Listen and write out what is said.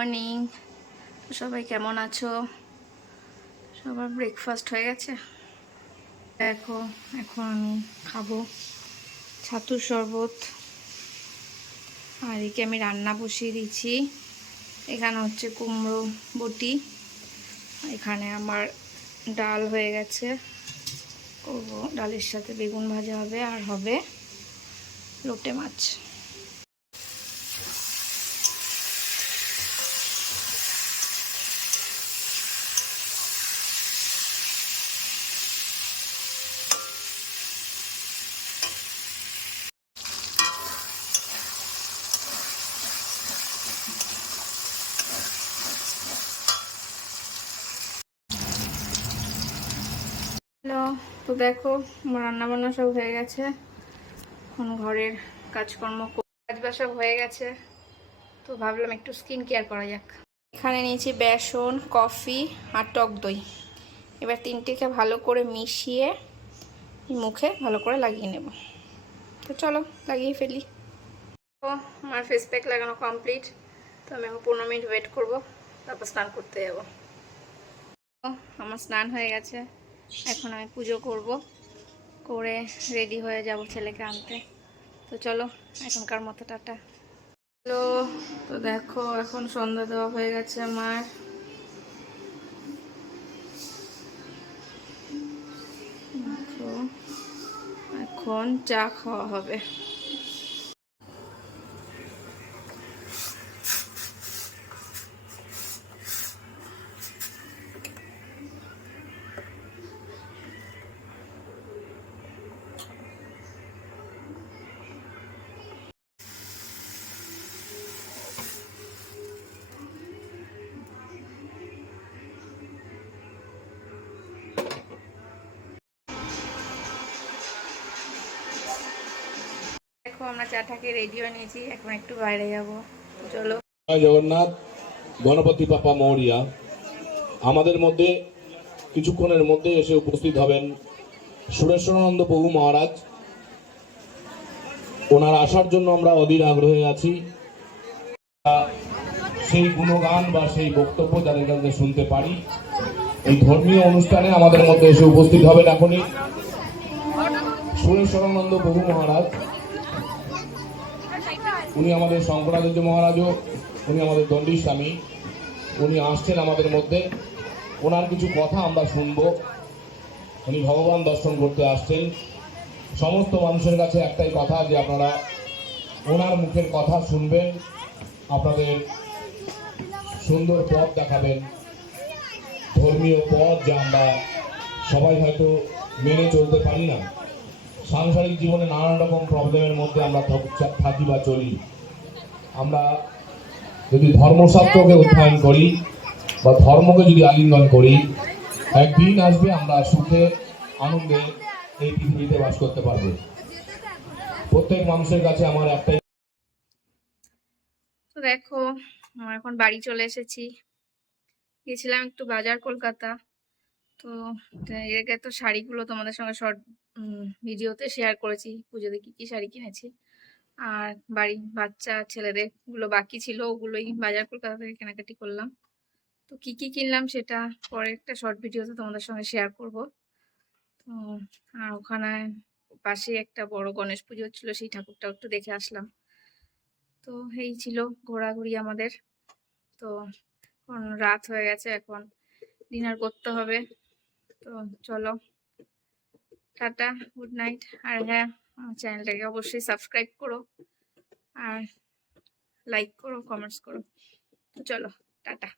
Morning. সবাই কেমন আছো? সবার ব্রেকফাস্ট হয়ে গেছে? দেখো, এখন আমি খাবো ছাতুর শরবত। আর এদিকে আমি রান্না বসিয়ে দিচ্ছি। এখানে হচ্ছে কুমড়ো বটি, এখানে আমার ডাল হয়ে গেছে, করবো ডালের সাথে বেগুন ভাজা হবে, আর হবে লোটে মাছ। হ্যালো, তো দেখো আমার রান্নাবান্না সব হয়ে গেছে। এখন ঘরের কাজকর্ম কাজবাজ সব হয়ে গেছে, তো ভাবলাম একটু স্কিন কেয়ার করা যাক। এখানে নিয়েছি বেসন, কফি আর টক দই। এবার তিনটেকে ভালো করে মিশিয়ে মুখে ভালো করে লাগিয়ে নেব। তো চলো লাগিয়ে ফেলি। তো আমার ফেস প্যাক লাগানো কমপ্লিট। তো আমি এখন 15 মিনিট ওয়েট করবো, তারপর স্নান করতে যাব। আমার স্নান হয়ে গেছে, এখন আমি পুজো করব, করে রেডি হয়ে যাব ছেলেকে আনতে। তো চলো এখনকার মতো টাটা। হ্যালো, তো দেখো এখন সন্ধ্যা দেওয়া হয়ে গেছে আমার। এখন চা খাওয়া হবে। দেখো আমরা চাটাকে রেডিও নিয়েছি, এখন একটু বাইরে যাব। চলো। জয় জগন্নাথ, গণপতি বাপ্পা মৌরিয়া। আমাদের মধ্যে কিছুক্ষণের মধ্যে এসে উপস্থিত হবেন সুরেশ্বরানন্দ প্রভু মহারাজ। ওনার আসার জন্য আমরা অধীর আগ্রহে আছি। সেই গুণগান বা সেই বক্তব্য যাদের কাছে শুনতে পারি, এই ধর্মীয় অনুষ্ঠানে আমাদের মধ্যে এসে উপস্থিত হবেন এখনই সুরেশ্বরানন্দ প্রভু মহারাজ। উনি আমাদের শঙ্করাচার্য মহারাজও, উনি আমাদের দণ্ডী স্বামী। উনি আসছেন আমাদের মধ্যে, ওনার কিছু কথা আমরা শুনবো। উনি ভগবান দর্শন করতে আসছেন। সমস্ত মানুষের কাছে একটাই কথা, যে আপনারা ওনার মুখের কথা শুনবেন, আপনাদের সুন্দর পথ দেখাবেন, ধর্মীয় পথ যা আমরা সবাই হয়তো মেনে চলতে পারি না। সাংসারিক জীবনে নানান রকম প্রবলেমের মধ্যে আমরা থাকি বা চলি। আমরা যদি ধর্মশাস্ত্রকে অধ্যয়ন করি বা ধর্মকে যদি আলিঙ্গন করি, একদিন আসবে আমরা সুখে আনন্দে এই পৃথিবীতে বাস করতে পারবো। প্রত্যেক মানুষের কাছে আমার একটাই। তো দেখো আমরা এখন বাড়ি চলে এসেছি। গেছিলাম একটু বাজার কলকাতা। তো এর আগে তো শাড়িগুলো তোমাদের সঙ্গে শর্ট ভিডিওতে শেয়ার করেছি, পুজোতে কি কি শাড়ি কিনেছি। আর বাড়ি বাচ্চা ছেলেদের গুলো বাকি ছিল, ওগুলোই বাজার কলকাতা থেকে কেনাকাটি করলাম। তো কি কি কিনলাম সেটা পরে একটা শর্ট ভিডিওতে তোমাদের সঙ্গে শেয়ার করব। তো আর ওখানে পাশে একটা বড় গণেশ পুজো হচ্ছিল, সেই ঠাকুরটাও একটু দেখে আসলাম। তো এই ছিল ঘোরাঘুরি আমাদের। তো এখন রাত হয়ে গেছে, এখন ডিনার করতে হবে। তো চলো টাটা, গুড নাইট। আর হ্যাঁ, আমার চ্যানেলটাকে অবশ্যই সাবস্ক্রাইব করো, আর লাইক করো, কমেন্টস করো। তো চলো টাটা।